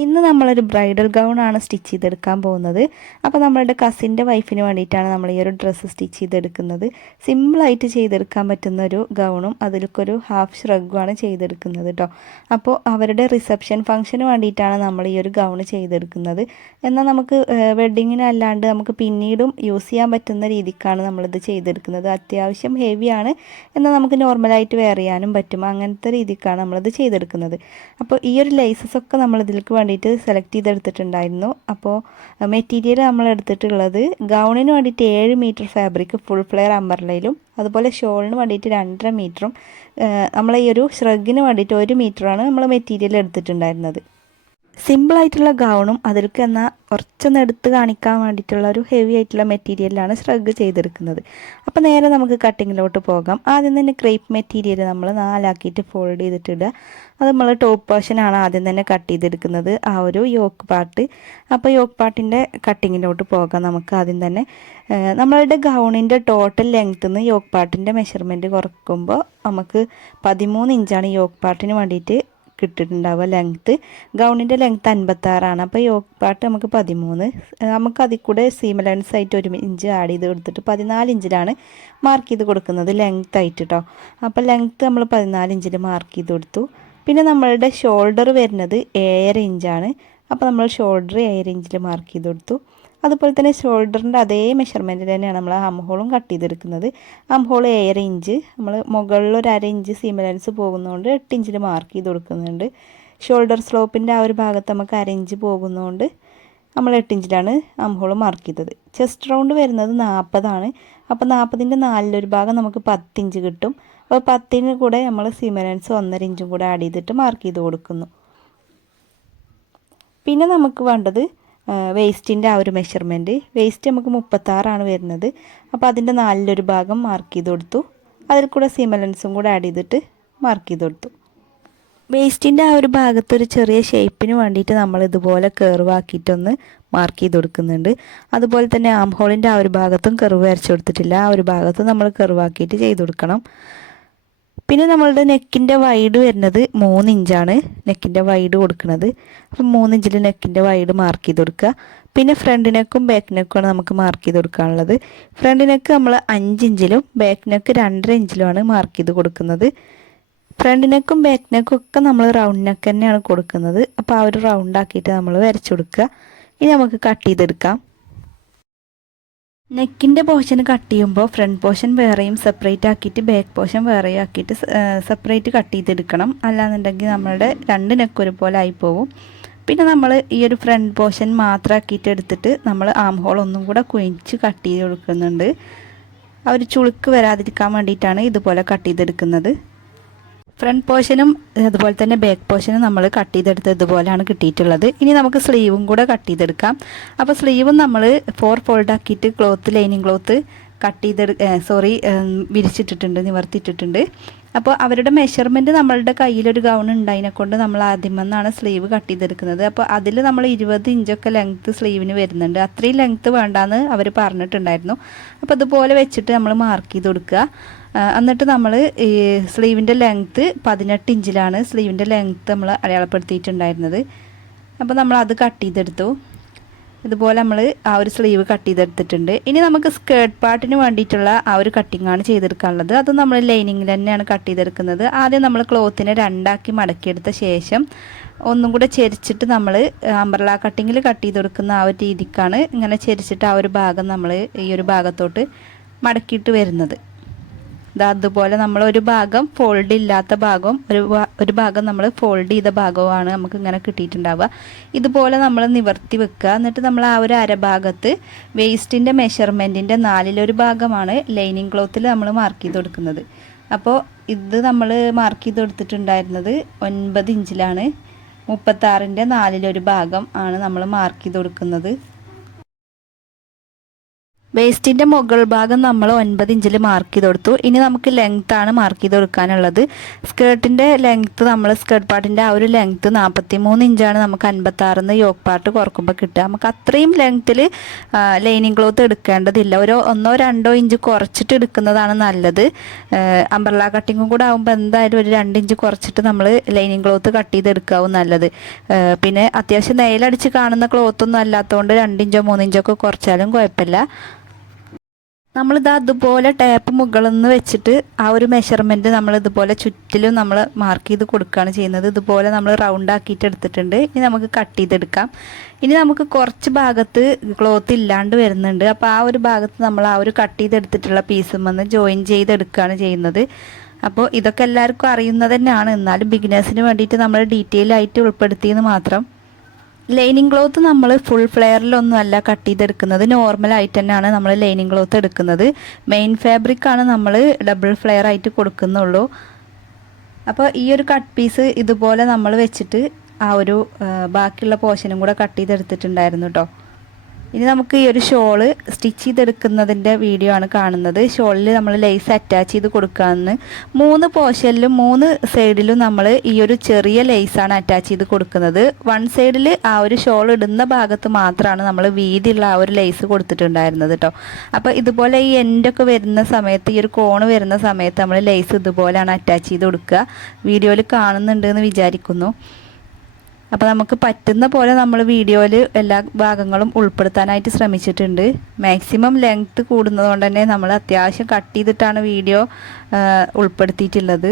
ഇന്ന് നമ്മളൊരു bridal ഗൗണാണ് stitch ചെയ്തെടുക്കാൻ പോകുന്നത്. അപ്പോൾ നമ്മളുടെ കസിൻ്റെ വൈഫിന് വേണ്ടിയിട്ടാണ് നമ്മൾ ഈ ഒരു ഡ്രസ്സ് സ്റ്റിച്ച് ചെയ്തെടുക്കുന്നത്. സിമ്പിളായിട്ട് ചെയ്തെടുക്കാൻ പറ്റുന്ന ഒരു ഗൗണും അതിലേക്കൊരു ഹാഫ് ഷ്രഗുമാണ് ചെയ്തെടുക്കുന്നത് കേട്ടോ. അപ്പോൾ അവരുടെ റിസപ്ഷൻ ഫംഗ്ഷന് വേണ്ടിയിട്ടാണ് നമ്മൾ ഈ ഒരു ഗൗൺ ചെയ്തെടുക്കുന്നത്. എന്നാൽ നമുക്ക് വെഡ്ഡിങ്ങിനല്ലാണ്ട് നമുക്ക് പിന്നീടും യൂസ് ചെയ്യാൻ പറ്റുന്ന രീതിക്കാണ് നമ്മളിത് ചെയ്തെടുക്കുന്നത്. അത്യാവശ്യം ഹെവിയാണ്, എന്നാൽ നമുക്ക് നോർമലായിട്ട് വെയർ ചെയ്യാനും പറ്റും. അങ്ങനത്തെ രീതിക്കാണ് നമ്മളിത് ചെയ്തെടുക്കുന്നത്. അപ്പോൾ ഈ ഒരു ലേസസ് ഒക്കെ നമ്മൾ ഇതിലേക്ക് വേണ്ടിയിട്ട് സെലക്ട് ചെയ്തെടുത്തിട്ടുണ്ടായിരുന്നു. അപ്പോൾ മെറ്റീരിയൽ നമ്മൾ എടുത്തിട്ടുള്ളത് ഗൗണിന് വേണ്ടിയിട്ട് 7 മീറ്റർ ഫാബ്രിക് ഫുൾ ഫ്ലെയർ അമ്പർലയിലും അതുപോലെ ഷോളിന് വേണ്ടിയിട്ട് 2.5 മീറ്ററും നമ്മൾ ഈ ഒരു ഷ്രഗിന് വേണ്ടിയിട്ട് 1 മീറ്ററാണ് നമ്മൾ മെറ്റീരിയൽ എടുത്തിട്ടുണ്ടായിരുന്നത്. സിമ്പിളായിട്ടുള്ള ഗൗണും അതിലേക്ക് എന്നാൽ കുറച്ചൊന്ന് എടുത്ത് കാണിക്കാൻ വേണ്ടിയിട്ടുള്ള ഒരു ഹെവി ആയിട്ടുള്ള മെറ്റീരിയലാണ് ഷ്രഗ് ചെയ്തെടുക്കുന്നത്. അപ്പോൾ നേരെ നമുക്ക് കട്ടിങ്ങിലോട്ട് പോകാം. ആദ്യം തന്നെ ക്രേപ്പ് മെറ്റീരിയൽ നമ്മൾ 4 ആക്കിയിട്ട് ഫോൾഡ് ചെയ്തിട്ടിടുക. അത് നമ്മൾ ടോപ്പ് പോർഷനാണ് ആദ്യം തന്നെ കട്ട് ചെയ്തെടുക്കുന്നത്, ആ ഒരു യോക്ക് പാർട്ട്. അപ്പോൾ യോക്ക് പാർട്ടിൻ്റെ കട്ടിങ്ങിലോട്ട് പോകാം. നമുക്ക് ആദ്യം തന്നെ നമ്മളുടെ ഗൗണിൻ്റെ ടോട്ടൽ ലെങ്ത്തിൽ നിന്ന് യോക്ക് പാർട്ടിൻ്റെ മെഷർമെൻറ്റ് കുറക്കുമ്പോൾ നമുക്ക് 13 ഇഞ്ചാണ് യോക്ക് പാർട്ടിന് വേണ്ടിയിട്ട് കിട്ടിയിട്ടുണ്ടാവുക. Length ഗൗണിൻ്റെ length 56ആണ്. അപ്പോൾ യോക്ക് പാർട്ട് നമുക്ക് 13. നമുക്ക് അതിൽ കൂടെ സീം ലെൻസ് ആയിട്ട് 1 ഇഞ്ച് ആഡ് ചെയ്ത് കൊടുത്തിട്ട് 14 ഇഞ്ചിലാണ് മാർക്ക് ചെയ്ത് കൊടുക്കുന്നത് ലെങ്ത്ത് ആയിട്ട് കേട്ടോ. അപ്പോൾ ലെങ്ത്ത് നമ്മൾ 14 ഇഞ്ചിൽ മാർക്ക് ചെയ്ത് കൊടുത്തു. പിന്നെ നമ്മളുടെ ഷോൾഡർ വരുന്നത് 7.5 ഇഞ്ചാണ്. അപ്പോൾ നമ്മൾ ഷോൾഡർ 7 ഇഞ്ചിൽ മാർക്ക് ചെയ്ത് കൊടുത്തു. അതുപോലെ തന്നെ ഷോൾഡറിൻ്റെ അതേ മെഷർമെൻറ്റിൽ തന്നെയാണ് നമ്മൾ ആം ഹോളും കട്ട് ചെയ്തെടുക്കുന്നത്. ആം ഹോൾ 7.5 ഇഞ്ച്, നമ്മൾ മുകളിൽ ഒരു 1/2 ഇഞ്ച് സീം ലെൻസ് പോകുന്നതുകൊണ്ട് 8 ഇഞ്ചിൽ മാർക്ക് ചെയ്ത് കൊടുക്കുന്നുണ്ട്. ഷോൾഡർ സ്ലോപ്പിൻ്റെ ആ ഒരു ഭാഗത്ത് നമുക്ക് 1/2 ഇഞ്ച് പോകുന്നതുകൊണ്ട് നമ്മൾ 8 ഇഞ്ചിലാണ് ആം ഹോൾ മാർക്ക് ചെയ്തത്. ചെസ്റ്റ് റൗണ്ട് വരുന്നത് 40ആണ്. അപ്പോൾ 40ൻ്റെ 4 ഭാഗം നമുക്ക് 10 ഇഞ്ച് കിട്ടും. അപ്പോൾ 10ന് കൂടെ നമ്മൾ സീം ലെൻസ് 1.5 ഇഞ്ചും കൂടെ ആഡ് ചെയ്തിട്ട് മാർക്ക് ചെയ്ത് കൊടുക്കുന്നു. പിന്നെ നമുക്ക് വേണ്ടത് വേസ്റ്റിൻ്റെ ആ ഒരു മെഷർമെൻറ്റ്. വേസ്റ്റ് നമുക്ക് 36ആണ് വരുന്നത്. അപ്പോൾ അതിൻ്റെ 4 ഭാഗം മാർക്ക് ചെയ്ത് കൊടുത്തു. അതിൽ കൂടെ സീം ലെൻസും കൂടെ ആഡ് ചെയ്തിട്ട് മാർക്ക് ചെയ്ത് കൊടുത്തു. വേസ്റ്റിൻ്റെ ആ ഒരു ഭാഗത്തൊരു ചെറിയ ഷേപ്പിന് വേണ്ടിയിട്ട് നമ്മൾ ഇതുപോലെ കർവ് ആക്കിയിട്ടൊന്ന് മാർക്ക് ചെയ്ത് കൊടുക്കുന്നുണ്ട്. അതുപോലെ തന്നെ ആം ഹോളിൻ്റെ ആ ഒരു ഭാഗത്തും കർവ് വരച്ച് കൊടുത്തിട്ടില്ല, ആ ഒരു ഭാഗത്തും നമ്മൾ കർവ് ആക്കിയിട്ട് ചെയ്ത് കൊടുക്കണം. പിന്നെ നമ്മളുടെ നെക്കിൻ്റെ വൈഡ് വരുന്നത് 3 ഇഞ്ചാണ് നെക്കിൻ്റെ വൈഡ് കൊടുക്കുന്നത്. അപ്പം 3 ഇഞ്ചിൽ നെക്കിൻ്റെ വൈഡ് മാർക്ക് ചെയ്ത് കൊടുക്കുക. പിന്നെ ഫ്രണ്ട് നെക്കും ബാക്ക് നെക്കുമാണ് നമുക്ക് മാർക്ക് ചെയ്ത് കൊടുക്കാനുള്ളത്. ഫ്രണ്ട് നെക്ക് നമ്മൾ 5 ഇഞ്ചിലും ബാക്ക് നെക്ക് 2.5 ഇഞ്ചിലുമാണ് മാർക്ക് ചെയ്ത് കൊടുക്കുന്നത്. ഫ്രണ്ട് നെക്കും ബാക്ക് നെക്കും ഒക്കെ നമ്മൾ റൗണ്ട് നെക്ക് തന്നെയാണ് കൊടുക്കുന്നത്. അപ്പോൾ ആ ഒരു റൗണ്ട് ആക്കിയിട്ട് നമ്മൾ വരച്ചു കൊടുക്കുക. ഇനി നമുക്ക് കട്ട് ചെയ്തെടുക്കാം. നെക്കിൻ്റെ പോർഷൻ കട്ട് ചെയ്യുമ്പോൾ ഫ്രണ്ട് പോർഷൻ വേറെയും സെപ്പറേറ്റ് ആക്കിയിട്ട് ബാക്ക് പോർഷൻ വേറെയും ആക്കിയിട്ട് സെപ്പറേറ്റ് കട്ട് ചെയ്തെടുക്കണം. അല്ലാന്നുണ്ടെങ്കിൽ നമ്മളുടെ 2 നെക്ക് ഒരുപോലെ ആയിപ്പോവും. പിന്നെ നമ്മൾ ഈ ഒരു ഫ്രണ്ട് പോർഷൻ മാത്രമാക്കിയിട്ട് എടുത്തിട്ട് നമ്മൾ ആം ഹോൾ ഒന്നും കൂടെ കുഴിച്ച് കട്ട് ചെയ്ത് കൊടുക്കുന്നുണ്ട്. ആ ഒരു ചുളുക്ക് വരാതിരിക്കാൻ വേണ്ടിയിട്ടാണ് ഇതുപോലെ കട്ട് ചെയ്തെടുക്കുന്നത്. ഫ്രണ്ട് പോർഷനും അതുപോലെ തന്നെ ബാക്ക് പോർഷനും നമ്മൾ കട്ട് ചെയ്തെടുത്ത് ഇതുപോലെയാണ് കിട്ടിയിട്ടുള്ളത്. ഇനി നമുക്ക് സ്ലീവും കൂടെ കട്ട് ചെയ്തെടുക്കാം. അപ്പോൾ സ്ലീവും നമ്മൾ 4 ഫോൾഡ് ആക്കിയിട്ട് ക്ലോത്ത് ലൈനിങ് ക്ലോത്ത് കട്ട് വിരിച്ചിട്ടിട്ടുണ്ട്, നിവർത്തിയിട്ടിട്ടുണ്ട്. അപ്പോൾ അവരുടെ മെഷർമെൻറ്റ് നമ്മളുടെ കയ്യിലൊരു ഗൗൺ ഉണ്ടായതിനെ കൊണ്ട് നമ്മൾ ആദ്യം വന്നാണ് സ്ലീവ് കട്ട് ചെയ്തെടുക്കുന്നത്. അപ്പോൾ അതിൽ നമ്മൾ 20 ഇഞ്ചൊക്കെ ലെങ്ത്ത് സ്ലീവിന് വരുന്നുണ്ട്. അത്രയും ലെങ്ത്ത് വേണ്ടാന്ന് അവർ പറഞ്ഞിട്ടുണ്ടായിരുന്നു. അപ്പോൾ അതുപോലെ വെച്ചിട്ട് നമ്മൾ മാർക്ക് ചെയ്ത് കൊടുക്കുക. എന്നിട്ട് നമ്മൾ ഈ സ്ലീവിൻ്റെ ലെങ്ത്ത് 18 ഇഞ്ചിലാണ് സ്ലീവിൻ്റെ ലെങ്ത്ത് നമ്മൾ അടയാളപ്പെടുത്തിയിട്ടുണ്ടായിരുന്നത്. അപ്പോൾ നമ്മൾ അത് കട്ട് ചെയ്തെടുത്തു. ഇതുപോലെ നമ്മൾ ആ ഒരു സ്ലീവ് കട്ട് ചെയ്തെടുത്തിട്ടുണ്ട്. ഇനി നമുക്ക് സ്കേർട്ട് പാർട്ടിന് വേണ്ടിയിട്ടുള്ള ആ ഒരു കട്ടിങ്ങാണ് ചെയ്തെടുക്കാനുള്ളത്. അത് നമ്മൾ ലൈനിങ്ങിൽ തന്നെയാണ് കട്ട് ചെയ്തെടുക്കുന്നത്. ആദ്യം നമ്മൾ ക്ലോത്തിനെ 2 ആക്കി മടക്കിയെടുത്ത ശേഷം ഒന്നും കൂടെ ചെരിച്ചിട്ട് നമ്മൾ അംബ്രല കട്ടിങ്ങിൽ കട്ട് ചെയ്ത് കൊടുക്കുന്ന ആ ഒരു രീതിക്കാണ് ഇങ്ങനെ ചെരിച്ചിട്ട് ആ ഒരു ഭാഗം നമ്മൾ ഈ ഒരു ഭാഗത്തോട്ട് മടക്കിയിട്ട് വരുന്നത്. അതുപോലെ നമ്മൾ ഒരു ഭാഗം ഫോൾഡ് ഇല്ലാത്ത ഭാഗവും ഒരു ഭാഗം നമ്മൾ ഫോൾഡ് ചെയ്ത ഭാഗവുമാണ് നമുക്ക് ഇങ്ങനെ കിട്ടിയിട്ടുണ്ടാവുക. ഇതുപോലെ നമ്മൾ നിവർത്തി വെക്കുക. എന്നിട്ട് നമ്മൾ ആ ഒരു അരഭാഗത്ത് വേസ്റ്റിൻ്റെ മെഷർമെൻറ്റിൻ്റെ 4 ഭാഗമാണ് ലൈനിങ് ക്ലോത്തിൽ നമ്മൾ മാർക്ക് ചെയ്ത് കൊടുക്കുന്നത്. അപ്പോൾ ഇത് നമ്മൾ മാർക്ക് ചെയ്ത് കൊടുത്തിട്ടുണ്ടായിരുന്നത് 9 ഇഞ്ചിലാണ്. 36ൻ്റെ 4 ഭാഗം ആണ് നമ്മൾ മാർക്ക് ചെയ്ത് കൊടുക്കുന്നത്. വേസ്റ്റിൻ്റെ മുകൾ ഭാഗം നമ്മൾ 9 ഇഞ്ചിൽ മാർക്ക് ചെയ്ത് കൊടുത്തു. ഇനി നമുക്ക് ലെങ്ത്താണ് മാർക്ക് ചെയ്ത് കൊടുക്കാനുള്ളത്. സ്കേർട്ടിൻ്റെ ലെങ്ത്ത് നമ്മൾ സ്കേർട്ട് പാർട്ടിൻ്റെ ആ ഒരു ലെങ്ത്ത് 43 ഇഞ്ചാണ് നമുക്ക് 56 യോക്ക് പാർട്ട് കുറക്കുമ്പോൾ കിട്ടുക. നമുക്ക് അത്രയും ലെങ്ത്തിൽ ലൈനിങ് ക്ലോത്ത് എടുക്കേണ്ടതില്ല. ഒരു 1-2 ഇഞ്ച് കുറച്ചിട്ട് എടുക്കുന്നതാണ് നല്ലത്. അംബ്രല കട്ടിങ്ങും കൂടെ ആകുമ്പോൾ എന്തായാലും ഒരു 2 ഇഞ്ച് കുറച്ചിട്ട് നമ്മൾ ലൈനിങ് ക്ലോത്ത് കട്ട് ചെയ്തെടുക്കാവും നല്ലത്. പിന്നെ അത്യാവശ്യം നെയിലടിച്ച് കാണുന്ന ക്ലോത്തൊന്നും അല്ലാത്തതുകൊണ്ട് 2 ഇഞ്ചോ 3 ഇഞ്ചോ ഒക്കെ കുറച്ചാലും കുഴപ്പമില്ല. നമ്മളിത് അതുപോലെ ടാപ്പ് മുകളിൽ നിന്ന് വെച്ചിട്ട് ആ ഒരു മെഷർമെൻറ്റ് നമ്മളിതുപോലെ ചുറ്റിലും നമ്മൾ മാർക്ക് ചെയ്ത് കൊടുക്കുകയാണ് ചെയ്യുന്നത്. ഇതുപോലെ നമ്മൾ റൗണ്ട് ആക്കിയിട്ട് എടുത്തിട്ടുണ്ട്. ഇനി നമുക്ക് കട്ട് ചെയ്തെടുക്കാം. ഇനി നമുക്ക് കുറച്ച് ഭാഗത്ത് ക്ലോത്ത് ഇല്ലാണ്ട് വരുന്നുണ്ട്. അപ്പോൾ ആ ഒരു ഭാഗത്ത് നമ്മൾ ആ ഒരു കട്ട് ചെയ്തെടുത്തിട്ടുള്ള പീസും വന്ന് ജോയിൻ ചെയ്തെടുക്കുകയാണ് ചെയ്യുന്നത്. അപ്പോൾ ഇതൊക്കെ എല്ലാവർക്കും അറിയുന്നത് തന്നെയാണ്, എന്നാലും ബിഗിനേഴ്സിന് വേണ്ടിയിട്ട് നമ്മൾ ഡീറ്റെയിൽ ആയിട്ട് ഉൾപ്പെടുത്തിയെന്ന് മാത്രം. ലൈനിങ് ക്ലോത്ത് നമ്മൾ ഫുൾ ഫ്ലെയറിലൊന്നും അല്ല കട്ട് ചെയ്തെടുക്കുന്നത്, നോർമലായിട്ട് തന്നെയാണ് നമ്മൾ ലൈനിങ് ക്ലോത്ത് എടുക്കുന്നത്. മെയിൻ ഫാബ്രിക്കാണ് നമ്മൾ ഡബിൾ ഫ്ലെയർ ആയിട്ട് കൊടുക്കുന്നുള്ളൂ. അപ്പോൾ ഈ ഒരു കട്ട് പീസ് ഇതുപോലെ നമ്മൾ വെച്ചിട്ട് ആ ഒരു ബാക്കിയുള്ള പോർഷനും കൂടെ കട്ട് ചെയ്തെടുത്തിട്ടുണ്ടായിരുന്നു കേട്ടോ. ഇനി നമുക്ക് ഈ ഒരു ഷോള് സ്റ്റിച്ച് ചെയ്തെടുക്കുന്നതിൻ്റെ വീഡിയോ ആണ് കാണുന്നത്. ഷോളിൽ നമ്മൾ ലേസ് അറ്റാച്ച് ചെയ്ത് കൊടുക്കാമെന്ന് 3 പോർഷനിലും 3 സൈഡിലും നമ്മൾ ഈ ഒരു ചെറിയ ലേസാണ് അറ്റാച്ച് ചെയ്ത് കൊടുക്കുന്നത്. വൺ സൈഡിൽ ആ ഒരു ഷോൾ ഇടുന്ന ഭാഗത്ത് മാത്രമാണ് നമ്മൾ വീതിയുള്ള ആ ഒരു ലേസ് കൊടുത്തിട്ടുണ്ടായിരുന്നത് കേട്ടോ. അപ്പോൾ ഇതുപോലെ ഈ എൻഡൊക്കെ വരുന്ന സമയത്ത്, ഈ ഒരു കോണ് വരുന്ന സമയത്ത് നമ്മൾ ലേസ് ഇതുപോലെയാണ് അറ്റാച്ച് ചെയ്ത് കൊടുക്കുക. വീഡിയോയിൽ കാണുന്നുണ്ട് എന്ന് വിചാരിക്കുന്നു. അപ്പോൾ നമുക്ക് പറ്റുന്ന പോലെ നമ്മൾ വീഡിയോയിൽ എല്ലാ ഭാഗങ്ങളും ഉൾപ്പെടുത്താനായിട്ട് ശ്രമിച്ചിട്ടുണ്ട്. മാക്സിമം ലെങ്ത്ത് കൂടുന്നത് കൊണ്ട് തന്നെ നമ്മൾ അത്യാവശ്യം കട്ട് ചെയ്തിട്ടാണ് വീഡിയോ ഉൾപ്പെടുത്തിയിട്ടുള്ളത്.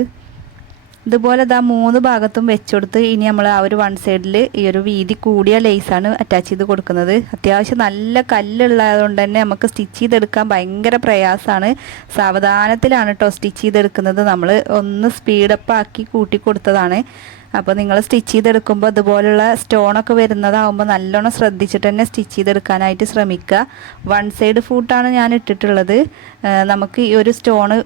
ഇതുപോലെ ഇതാ 3 ഭാഗത്തും വെച്ചുകൊടുത്ത് ഇനി നമ്മൾ ആ ഒരു വൺ സൈഡിൽ ഈ ഒരു വീതി കൂടിയ ലേസാണ് അറ്റാച്ച് ചെയ്ത് കൊടുക്കുന്നത്. അത്യാവശ്യം നല്ല കല്ലുള്ളതുകൊണ്ട് തന്നെ നമുക്ക് സ്റ്റിച്ച് ചെയ്തെടുക്കാൻ ഭയങ്കര പ്രയാസമാണ്. സാവധാനത്തിലാണ് കേട്ടോ സ്റ്റിച്ച് ചെയ്തെടുക്കുന്നത്. നമ്മൾ ഒന്ന് സ്പീഡപ്പ് ആക്കി കൂട്ടി കൊടുത്തതാണ്. അപ്പോൾ നിങ്ങൾ സ്റ്റിച്ച് ചെയ്തെടുക്കുമ്പോൾ ഇതുപോലുള്ള സ്റ്റോണൊക്കെ വരുന്നതാകുമ്പോൾ നല്ലോണം ശ്രദ്ധിച്ചിട്ട് തന്നെ സ്റ്റിച്ച് ചെയ്തെടുക്കാനായിട്ട് ശ്രമിക്കുക. വൺ സൈഡ് ഫൂട്ടാണ് ഞാൻ ഇട്ടിട്ടുള്ളത്. നമുക്ക് ഈ ഒരു സ്റ്റോണ്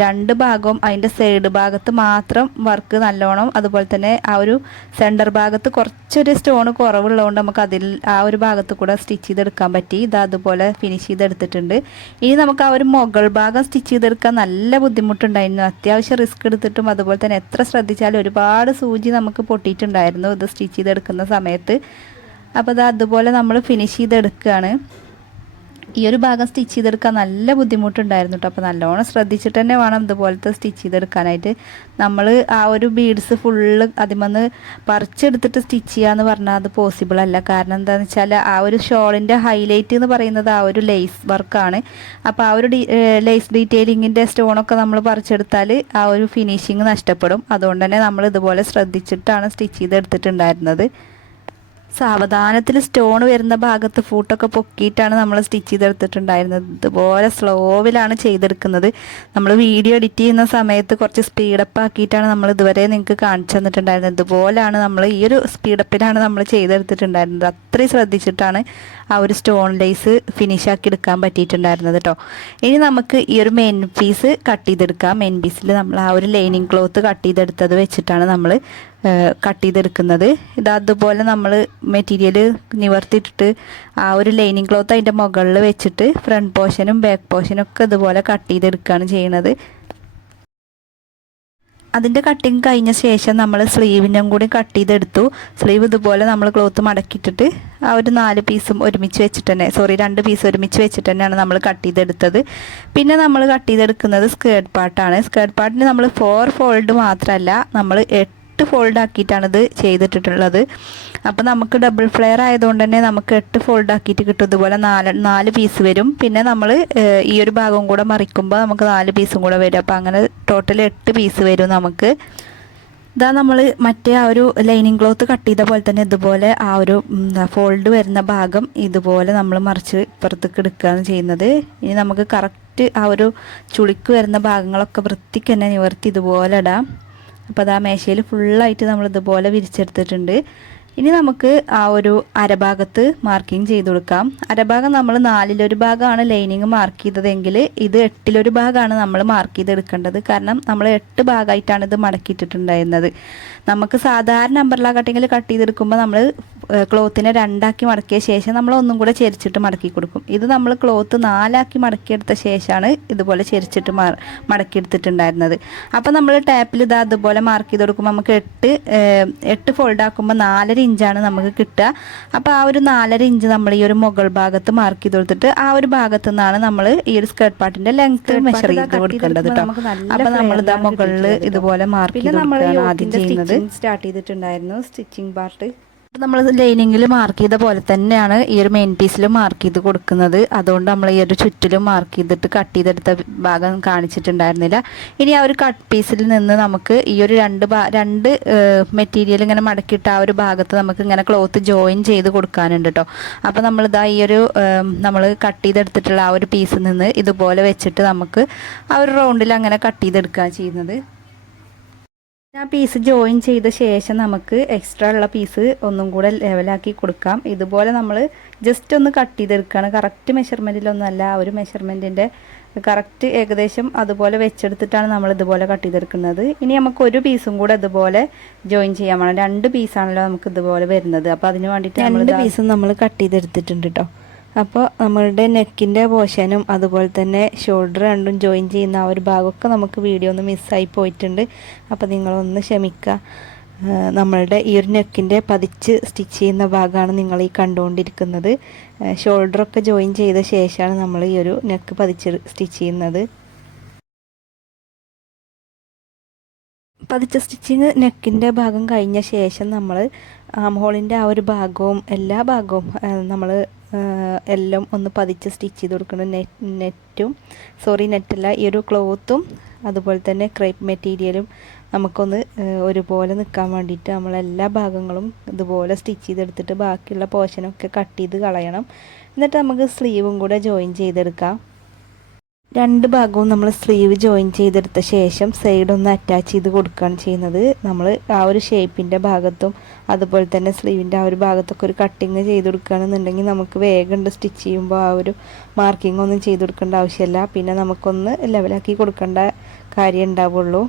2 ഭാഗവും അതിൻ്റെ സൈഡ് ഭാഗത്ത് മാത്രം വർക്ക് നല്ലോണം, അതുപോലെ തന്നെ ആ ഒരു സെൻറ്റർ ഭാഗത്ത് കുറച്ചൊരു സ്റ്റോണ് കുറവുള്ളതുകൊണ്ട് നമുക്ക് അതിൽ ആ ഒരു ഭാഗത്ത് കൂടെ സ്റ്റിച്ച് ചെയ്തെടുക്കാൻ പറ്റി. ഇത് അതുപോലെ ഫിനിഷ് ചെയ്തെടുത്തിട്ടുണ്ട്. ഇനി നമുക്ക് ആ ഒരു മുകൾ ഭാഗം സ്റ്റിച്ച് ചെയ്തെടുക്കാൻ നല്ല ബുദ്ധിമുട്ടുണ്ടായിരുന്നു. അത്യാവശ്യം റിസ്ക് എടുത്തിട്ടും അതുപോലെ തന്നെ എത്ര ശ്രദ്ധിച്ചാലും ഒരുപാട് സൂചി നമുക്ക് പൊട്ടിയിട്ടുണ്ടായിരുന്നു ഇത് സ്റ്റിച്ച് ചെയ്തെടുക്കുന്ന സമയത്ത്. അപ്പോൾ അത് അതുപോലെ നമ്മൾ ഫിനിഷ് ചെയ്തെടുക്കുകയാണ്. ഈ ഒരു ഭാഗം സ്റ്റിച്ച് ചെയ്തെടുക്കാൻ നല്ല ബുദ്ധിമുട്ടുണ്ടായിരുന്നു കേട്ടോ. അപ്പോൾ നല്ലോണം ശ്രദ്ധിച്ചിട്ട് തന്നെ വേണം ഇതുപോലത്തെ സ്റ്റിച്ച് ചെയ്തെടുക്കാനായിട്ട്. നമ്മൾ ആ ഒരു ബീഡ്സ് ഫുള്ള് അതിമന്ന് പറിച്ചെടുത്തിട്ട് സ്റ്റിച്ച് ചെയ്യാന്ന് പറഞ്ഞാൽ അത് പോസിബിൾ അല്ല. കാരണം എന്താണെന്ന് വെച്ചാൽ ആ ഒരു ഷോളിൻ്റെ ഹൈലൈറ്റ് എന്ന് പറയുന്നത് ആ ഒരു ലേസ് വർക്കാണ്. അപ്പോൾ ആ ഒരു ലേസ് ഡീറ്റെയിലിങ്ങിൻ്റെ സ്റ്റോണൊക്കെ നമ്മൾ പറിച്ചെടുത്താൽ ആ ഒരു ഫിനിഷിങ് നഷ്ടപ്പെടും. അതുകൊണ്ട് തന്നെ നമ്മൾ ഇതുപോലെ ശ്രദ്ധിച്ചിട്ടാണ് സ്റ്റിച്ച് ചെയ്തെടുത്തിട്ടുണ്ടായിരുന്നത്. സാവധാനത്തിൽ സ്റ്റോൺ വരുന്ന ഭാഗത്ത് ഫൂട്ടൊക്കെ പൊക്കിയിട്ടാണ് നമ്മൾ സ്റ്റിച്ച് ചെയ്തെടുത്തിട്ടുണ്ടായിരുന്നത്. ഇതുപോലെ സ്ലോവിലാണ് ചെയ്തെടുക്കുന്നത്. നമ്മൾ വീഡിയോ എഡിറ്റ് ചെയ്യുന്ന സമയത്ത് കുറച്ച് സ്പീഡപ്പ് ആക്കിയിട്ടാണ് നമ്മൾ ഇതുവരെ നിങ്ങൾക്ക് കാണിച്ചു തന്നിട്ടുണ്ടായിരുന്നത്. ഇതുപോലെയാണ് നമ്മൾ ഈ ഒരു സ്പീഡപ്പിലാണ് നമ്മൾ ചെയ്തെടുത്തിട്ടുണ്ടായിരുന്നത്. അത്രയും ശ്രദ്ധിച്ചിട്ടാണ് ആ ഒരു സ്റ്റോൺ ലേസ് ഫിനിഷ് ആക്കി എടുക്കാൻ പറ്റിയിട്ടുണ്ടായിരുന്നത് കേട്ടോ. ഇനി നമുക്ക് ഈ ഒരു മെയിൻ പീസ് കട്ട് ചെയ്തെടുക്കാം. മെയിൻ പീസിൽ നമ്മൾ ആ ഒരു ലൈനിങ് ക്ലോത്ത് കട്ട് ചെയ്തെടുത്തത് വെച്ചിട്ടാണ് നമ്മൾ കട്ട് ചെയ്തെടുക്കുന്നത്. ഇത് അതുപോലെ നമ്മൾ മെറ്റീരിയൽ നിവർത്തിയിട്ടിട്ട് ആ ഒരു ലൈനിങ് ക്ലോത്ത് അതിൻ്റെ മുകളിൽ വെച്ചിട്ട് ഫ്രണ്ട് പോർഷനും ബാക്ക് പോർഷനും ഒക്കെ ഇതുപോലെ കട്ട് ചെയ്തെടുക്കുകയാണ് ചെയ്യുന്നത്. അതിൻ്റെ കട്ടിങ് കഴിഞ്ഞ ശേഷം നമ്മൾ സ്ലീവിനും കൂടി കട്ട് ചെയ്തെടുത്തു. സ്ലീവ് ഇതുപോലെ നമ്മൾ ക്ലോത്ത് മടക്കിയിട്ടിട്ട് ആ ഒരു 4 പീസും ഒരുമിച്ച് വെച്ചിട്ട് തന്നെ 2 പീസ് ഒരുമിച്ച് വെച്ചിട്ട് തന്നെയാണ് നമ്മൾ കട്ട് ചെയ്തെടുത്തത്. പിന്നെ നമ്മൾ കട്ട് ചെയ്തെടുക്കുന്നത് സ്കേർട്ട് പാർട്ടാണ്. സ്കേർട്ട് പാർട്ടിന് നമ്മൾ 4 ഫോൾഡ് മാത്രമല്ല, നമ്മൾ 8 ഫോൾഡ് ആക്കിയിട്ടാണ് ഇത് ചെയ്തിട്ടുള്ളത്. അപ്പോൾ നമുക്ക് ഡബിൾ ഫ്ലെയർ ആയതുകൊണ്ട് തന്നെ നമുക്ക് 8 ഫോൾഡ് ആക്കിയിട്ട് കിട്ടും. ഇതുപോലെ 4 പീസ് വരും. പിന്നെ നമ്മൾ ഈ ഒരു ഭാഗം കൂടെ മറിക്കുമ്പോൾ നമുക്ക് 4 പീസും കൂടെ വരും. അപ്പോൾ അങ്ങനെ ടോട്ടൽ 8 പീസ് വരും നമുക്ക്. ഇതാ നമ്മൾ മറ്റേ ആ ഒരു ലൈനിങ് ക്ലോത്ത് കട്ട് ചെയ്ത പോലെ തന്നെ ഇതുപോലെ ആ ഒരു ഫോൾഡ് വരുന്ന ഭാഗം ഇതുപോലെ നമ്മൾ മറിച്ച് ഇപ്പുറത്തേക്ക് എടുക്കുകയാണ് ചെയ്യുന്നത്. ഇനി നമുക്ക് കറക്റ്റ് ആ ഒരു ചുളിക്ക് വരുന്ന ഭാഗങ്ങളൊക്കെ വൃത്തിക്ക് തന്നെ നിവർത്തി ഇതുപോലെ ഇടാം. അപ്പോൾ അത് ആ മേശയിൽ ഫുള്ളായിട്ട് നമ്മൾ ഇതുപോലെ വിരിച്ചെടുത്തിട്ടുണ്ട്. ഇനി നമുക്ക് ആ ഒരു അരഭാഗത്ത് മാർക്കിങ് ചെയ്ത് കൊടുക്കാം. അരഭാഗം നമ്മൾ 4/1 ഭാഗമാണ് ലൈനിങ് മാർക്ക് ചെയ്തതെങ്കിൽ ഇത് 8/1 ഭാഗമാണ് നമ്മൾ മാർക്ക് ചെയ്തെടുക്കേണ്ടത്. കാരണം നമ്മൾ 8 ഭാഗമായിട്ടാണ് ഇത് മടക്കിയിട്ടിട്ടുണ്ടായിരുന്നത്. നമുക്ക് സാധാരണ അംബ്രല കട്ടിങ്ങിൽ കട്ട് ചെയ്തെടുക്കുമ്പോൾ നമ്മൾ ക്ലോത്തിനെ 2ആക്കി മടക്കിയ ശേഷം നമ്മൾ ഒന്നും കൂടെ ചെരിച്ചിട്ട് മടക്കി കൊടുക്കും. ഇത് നമ്മൾ ക്ലോത്ത് 4ആക്കി മടക്കിയെടുത്ത ശേഷമാണ് ഇതുപോലെ ചെരിച്ചിട്ട് മടക്കിയെടുത്തിട്ടുണ്ടായിരുന്നത്. അപ്പോൾ നമ്മൾ ടാപ്പിൽ ഇതാ അതുപോലെ മാർക്ക് ചെയ്ത് കൊടുക്കുമ്പോൾ നമുക്ക് 8 ഫോൾഡ് ആക്കുമ്പോൾ 4.5 ഇഞ്ചാണ് നമുക്ക് കിട്ടുക. അപ്പോൾ ആ ഒരു 4.5 ഇഞ്ച് നമ്മൾ ഈ ഒരു മുകൾ ഭാഗത്ത് മാർക്ക് ചെയ്ത് കൊടുത്തിട്ട് ആ ഒരു ഭാഗത്തു നിന്നാണ് നമ്മൾ ഈ ഒരു സ്കേർട്ട് പാർട്ടിൻ്റെ ലെങ്ത്ത് മെഷർ ചെയ്ത് കൊടുക്കേണ്ടത് കേട്ടോ. അപ്പോൾ നമ്മൾ ഇതാ മുകളിൽ ഇതുപോലെ മാർക്ക് ചെയ്ത് കൊടുക്കുകയാണ് ആദ്യം ചെയ്യുന്നത്. സ്റ്റാർട്ട് ചെയ്തിട്ടുണ്ടായിരുന്നു സ്റ്റിച്ചിങ് പാർട്ട്. നമ്മൾ ലൈനിങ്ങിൽ മാർക്ക് ചെയ്ത പോലെ തന്നെയാണ് ഈ ഒരു മെയിൻ പീസിൽ മാർക്ക് ചെയ്ത് കൊടുക്കുന്നത്. അതുകൊണ്ട് നമ്മൾ ഈ ഒരു ചുറ്റിലും മാർക്ക് ചെയ്തിട്ട് കട്ട് ചെയ്തെടുത്ത ഭാഗം കാണിച്ചിട്ടുണ്ടായിരുന്നില്ല. ഇനി ആ ഒരു കട്ട് പീസിൽ നിന്ന് നമുക്ക് ഈ ഒരു രണ്ട് മെറ്റീരിയൽ ഇങ്ങനെ മടക്കിയിട്ട് ആ ഒരു ഭാഗത്ത് നമുക്ക് ഇങ്ങനെ ക്ലോത്ത് ജോയിൻ ചെയ്ത് കൊടുക്കാനുണ്ട് കേട്ടോ. അപ്പോൾ നമ്മളിതാ ഈ ഒരു നമ്മൾ കട്ട് ചെയ്തെടുത്തിട്ടുള്ള ആ ഒരു പീസിൽ നിന്ന് ഇതുപോലെ വെച്ചിട്ട് നമുക്ക് ആ ഒരു റൗണ്ടിൽ അങ്ങനെ കട്ട് ചെയ്തെടുക്കുകയാണ് ചെയ്യുന്നത്. ആ പീസ് ജോയിൻ ചെയ്ത ശേഷം നമുക്ക് എക്സ്ട്രാ ഉള്ള പീസ് ഒന്നും കൂടെ ലെവലാക്കി കൊടുക്കാം. ഇതുപോലെ നമ്മൾ ജസ്റ്റ് ഒന്ന് കട്ട് ചെയ്തെടുക്കുകയാണ്. കറക്റ്റ് മെഷർമെൻറ്റിലൊന്നുമല്ല, ആ ഒരു മെഷർമെൻറ്റിൻ്റെ കറക്റ്റ് ഏകദേശം അതുപോലെ വെച്ചെടുത്തിട്ടാണ് നമ്മൾ ഇതുപോലെ കട്ട് ചെയ്തെടുക്കുന്നത്. ഇനി നമുക്ക് ഒരു പീസും കൂടെ ഇതുപോലെ ജോയിൻ ചെയ്യാൻ വേണം. 2 പീസാണല്ലോ നമുക്ക് ഇതുപോലെ വരുന്നത്. അപ്പോൾ അതിന് വേണ്ടിയിട്ട് 2 പീസും നമ്മൾ കട്ട് ചെയ്തെടുത്തിട്ടുണ്ട് കേട്ടോ. അപ്പോൾ നമ്മളുടെ നെക്കിൻ്റെ പോർഷനും അതുപോലെ തന്നെ ഷോൾഡർ രണ്ടും ജോയിൻ ചെയ്യുന്ന ആ ഒരു ഭാഗമൊക്കെ നമുക്ക് വീഡിയോ ഒന്ന് മിസ്സായി പോയിട്ടുണ്ട്. അപ്പോൾ നിങ്ങളൊന്ന് ക്ഷമിക്കുക. നമ്മളുടെ ഈ ഒരു നെക്കിൻ്റെ പതിച്ച് സ്റ്റിച്ച് ചെയ്യുന്ന ഭാഗമാണ് നിങ്ങൾ ഈ കണ്ടുകൊണ്ടിരിക്കുന്നത്. ഷോൾഡറൊക്കെ ജോയിൻ ചെയ്ത ശേഷമാണ് നമ്മൾ ഈ ഒരു നെക്ക് പതിച്ച് സ്റ്റിച്ച് ചെയ്യുന്നത്. പതിച്ച സ്റ്റിച്ചിങ് നെക്കിൻ്റെ ഭാഗം കഴിഞ്ഞ ശേഷം നമ്മൾ ആം ഹോളിൻ്റെ ആ ഒരു ഭാഗവും എല്ലാ ഭാഗവും നമ്മൾ എല്ലാം ഒന്ന് പതിച്ച് സ്റ്റിച്ച് ചെയ്ത് കൊടുക്കണം. നെറ്റല്ല, ഈ ഒരു ക്ലോത്തും അതുപോലെ തന്നെ ക്രേപ്പ് മെറ്റീരിയലും നമുക്കൊന്ന് ഒരുപോലെ നിൽക്കാൻ വേണ്ടിയിട്ട് നമ്മളെല്ലാ ഭാഗങ്ങളും ഇതുപോലെ സ്റ്റിച്ച് ചെയ്തെടുത്തിട്ട് ബാക്കിയുള്ള പോർഷനൊക്കെ കട്ട് ചെയ്ത് കളയണം. എന്നിട്ട് നമുക്ക് സ്ലീവും കൂടെ ജോയിൻ ചെയ്തെടുക്കാം. 2 ഭാഗവും നമ്മൾ സ്ലീവ് ജോയിൻ ചെയ്തെടുത്ത ശേഷം സൈഡൊന്ന് അറ്റാച്ച് ചെയ്ത് കൊടുക്കുകയാണ് ചെയ്യുന്നത്. നമ്മൾ ആ ഒരു ഷേപ്പിൻ്റെ ഭാഗത്തും അതുപോലെ തന്നെ സ്ലീവിൻ്റെ ആ ഒരു ഭാഗത്തൊക്കെ ഒരു കട്ടിങ് ചെയ്ത് കൊടുക്കുകയാണെന്നുണ്ടെങ്കിൽ നമുക്ക് വേഗം സ്റ്റിച്ച് ചെയ്യുമ്പോൾ ആ ഒരു മാർക്കിംഗ് ഒന്നും ചെയ്ത് കൊടുക്കേണ്ട ആവശ്യമില്ല. പിന്നെ നമുക്കൊന്ന് ലെവലാക്കി കൊടുക്കേണ്ട കാര്യം ഉണ്ടാവുള്ളൂ.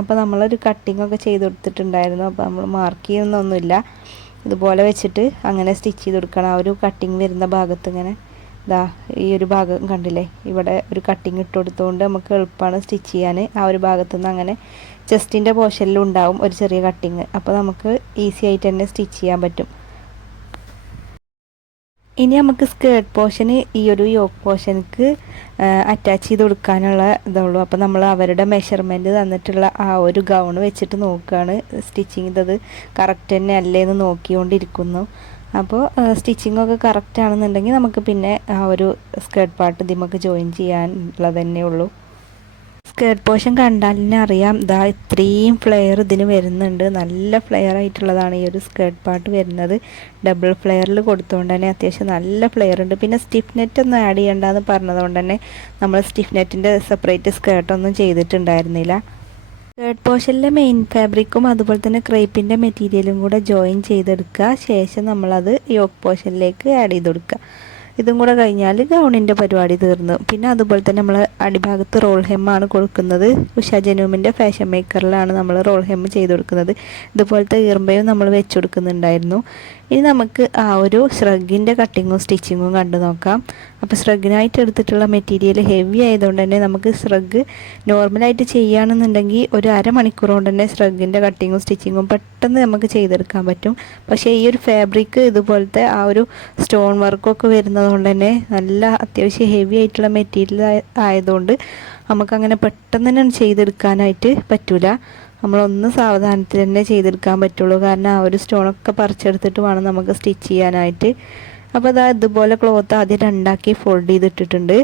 അപ്പോൾ നമ്മളൊരു കട്ടിങ്ങൊക്കെ ചെയ്ത് കൊടുത്തിട്ടുണ്ടായിരുന്നു. അപ്പോൾ നമ്മൾ മാർക്ക് ചെയ്യുന്നൊന്നുമില്ല, ഇതുപോലെ വെച്ചിട്ട് അങ്ങനെ സ്റ്റിച്ച് ചെയ്ത് കൊടുക്കണം. ആ ഒരു കട്ടിങ് വരുന്ന ഭാഗത്ത് ഇങ്ങനെ ഇതാ ഈ ഒരു ഭാഗം കണ്ടില്ലേ, ഇവിടെ ഒരു കട്ടിങ് ഇട്ട് കൊടുത്തുകൊണ്ട് നമുക്ക് എളുപ്പമാണ് സ്റ്റിച്ച് ചെയ്യാൻ. ആ ഒരു ഭാഗത്തു നിന്ന് അങ്ങനെ ചെസ്റ്റിൻ്റെ പോർഷനിലും ഉണ്ടാവും ഒരു ചെറിയ കട്ടിങ്. അപ്പോൾ നമുക്ക് ഈസി ആയിട്ട് തന്നെ സ്റ്റിച്ച് ചെയ്യാൻ പറ്റും. ഇനി നമുക്ക് സ്കേർട്ട് പോർഷന് ഈ ഒരു യോക്ക് പോർഷനക്ക് അറ്റാച്ച് ചെയ്ത് കൊടുക്കാനുള്ള ഇതുള്ളൂ. അപ്പോൾ നമ്മൾ അവരുടെ മെഷർമെൻറ്റ് തന്നിട്ടുള്ള ആ ഒരു ഗൗൺ വെച്ചിട്ട് നോക്കുകയാണ് സ്റ്റിച്ചിങ് ചെയ്തത് കറക്റ്റ് തന്നെ അല്ലേ എന്ന് നോക്കിക്കൊണ്ടിരിക്കുന്നു. അപ്പോൾ സ്റ്റിച്ചിങ്ങൊക്കെ കറക്റ്റ് ആണെന്നുണ്ടെങ്കിൽ നമുക്ക് പിന്നെ ആ ഒരു സ്കേർട്ട് പാർട്ട് നമുക്ക് ജോയിൻ ചെയ്യാനുള്ളത് തന്നെ ഉള്ളൂ. സ്കേർട്ട് പോർഷൻ കണ്ടാൽ തന്നെ അറിയാം, ഇതാ ഇത്രയും ഫ്ലെയർ ഇതിന് വരുന്നുണ്ട്. നല്ല ഫ്ലെയർ ആയിട്ടുള്ളതാണ് ഈ ഒരു സ്കേർട്ട് പാർട്ട് വരുന്നത്. ഡബിൾ ഫ്ലെയറിൽ കൊടുത്തുകൊണ്ട് തന്നെ അത്യാവശ്യം നല്ല ഫ്ലെയർ ഉണ്ട്. പിന്നെ സ്റ്റിഫ് നെറ്റ് ഒന്നും ആഡ് ചെയ്യേണ്ടെന്ന് പറഞ്ഞതുകൊണ്ട് തന്നെ നമ്മൾ സ്റ്റിഫ് നെറ്റിൻ്റെ സെപ്പറേറ്റ് സ്കേർട്ടൊന്നും ചെയ്തിട്ടുണ്ടായിരുന്നില്ല. സ്കേർട്ട് പോർഷനിലെ മെയിൻ ഫാബ്രിക്കും അതുപോലെ തന്നെ ക്രേപ്പിൻ്റെ മെറ്റീരിയലും കൂടെ ജോയിൻ ചെയ്തെടുക്കുക. ശേഷം നമ്മളത് യോക്ക് പോർഷനിലേക്ക് ആഡ് ചെയ്ത് കൊടുക്കുക. ഇതും കൂടെ കഴിഞ്ഞാൽ ഗൗണിൻ്റെ പരിപാടി തീർന്നു. പിന്നെ അതുപോലെ തന്നെ നമ്മൾ അടിഭാഗത്ത് റോൾ ഹെമ്മാണ് കൊടുക്കുന്നത്. ഉഷ ജനൂമിൻ്റെ ഫാഷൻ മേക്കറിലാണ് നമ്മൾ റോൾ ഹെം ചെയ്ത് കൊടുക്കുന്നത്. ഇതുപോലത്തെ ഈർമ്പയും നമ്മൾ വെച്ച് കൊടുക്കുന്നുണ്ടായിരുന്നു. ഇനി നമുക്ക് ആ ഒരു ഷ്രഗിൻ്റെ കട്ടിങ്ങും സ്റ്റിച്ചിങ്ങും കണ്ടു നോക്കാം. അപ്പോൾ ഷ്രഗിനായിട്ട് എടുത്തിട്ടുള്ള മെറ്റീരിയൽ ഹെവി ആയതുകൊണ്ട് തന്നെ നമുക്ക് ഷ്രഗ് നോർമലായിട്ട് ചെയ്യുകയാണെന്നുണ്ടെങ്കിൽ ഒരു അരമണിക്കൂർ കൊണ്ട് തന്നെ ഷ്രഗിൻ്റെ കട്ടിങ്ങും സ്റ്റിച്ചിങ്ങും പെട്ടെന്ന് നമുക്ക് ചെയ്തെടുക്കാൻ പറ്റും. പക്ഷേ ഈ ഒരു ഫാബ്രിക് ഇതുപോലത്തെ ആ ഒരു സ്റ്റോൺ വർക്കൊക്കെ വരുന്നതുകൊണ്ട് തന്നെ നല്ല അത്യാവശ്യം ഹെവി ആയിട്ടുള്ള മെറ്റീരിയൽ ആയതുകൊണ്ട് നമുക്കങ്ങനെ പെട്ടെന്ന് തന്നെ ചെയ്തെടുക്കാനായിട്ട് പറ്റില്ല. നമ്മളൊന്ന് സാവധാനത്തിൽ തന്നെ ചെയ്തെടുക്കാൻ പറ്റുള്ളൂ. കാരണം ആ ഒരു സ്റ്റോണൊക്കെ പറിച്ചെടുത്തിട്ട് വേണം നമുക്ക് സ്റ്റിച്ച് ചെയ്യാനായിട്ട്. അപ്പോൾ അതാ ഇതുപോലെ ക്ലോത്ത് ആദ്യം 2ആക്കി ഫോൾഡ് ചെയ്തിട്ടിട്ടുണ്ട്.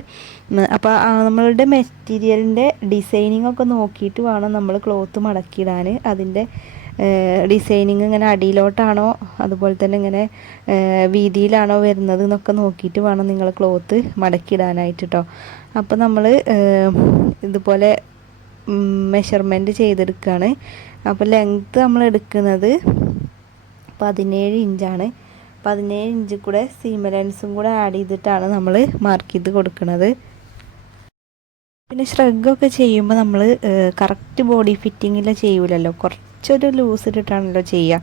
അപ്പോൾ നമ്മളുടെ മെറ്റീരിയലിൻ്റെ ഡിസൈനിങ് ഒക്കെ നോക്കിയിട്ട് വേണം നമ്മൾ ക്ലോത്ത് മടക്കിയിടാൻ. അതിൻ്റെ ഡിസൈനിങ് ഇങ്ങനെ അടിയിലോട്ടാണോ അതുപോലെ തന്നെ ഇങ്ങനെ വീതിയിലാണോ വരുന്നത് എന്നൊക്കെ നോക്കിയിട്ട് വേണം നിങ്ങൾ ക്ലോത്ത് മടക്കിയിടാനായിട്ട് കേട്ടോ. അപ്പോൾ നമ്മൾ ഇതുപോലെ മെഷർമെൻറ്റ് ചെയ്തെടുക്കുകയാണ്. അപ്പോൾ ലെങ്ത്ത് നമ്മൾ എടുക്കുന്നത് 17 ഇഞ്ചാണ്. 17 ഇഞ്ച് കൂടെ സീം അലയൻസും കൂടെ ആഡ് ചെയ്തിട്ടാണ് നമ്മൾ മാർക്ക് ചെയ്ത് കൊടുക്കുന്നത്. പിന്നെ ഷ്രഗൊക്കെ ചെയ്യുമ്പോൾ നമ്മൾ കറക്റ്റ് ബോഡി ഫിറ്റിങ്ങിൽ ചെയ്യൂലല്ലോ, കുറച്ചൊരു ലൂസ് ഇട്ടിട്ടാണല്ലോ ചെയ്യുക.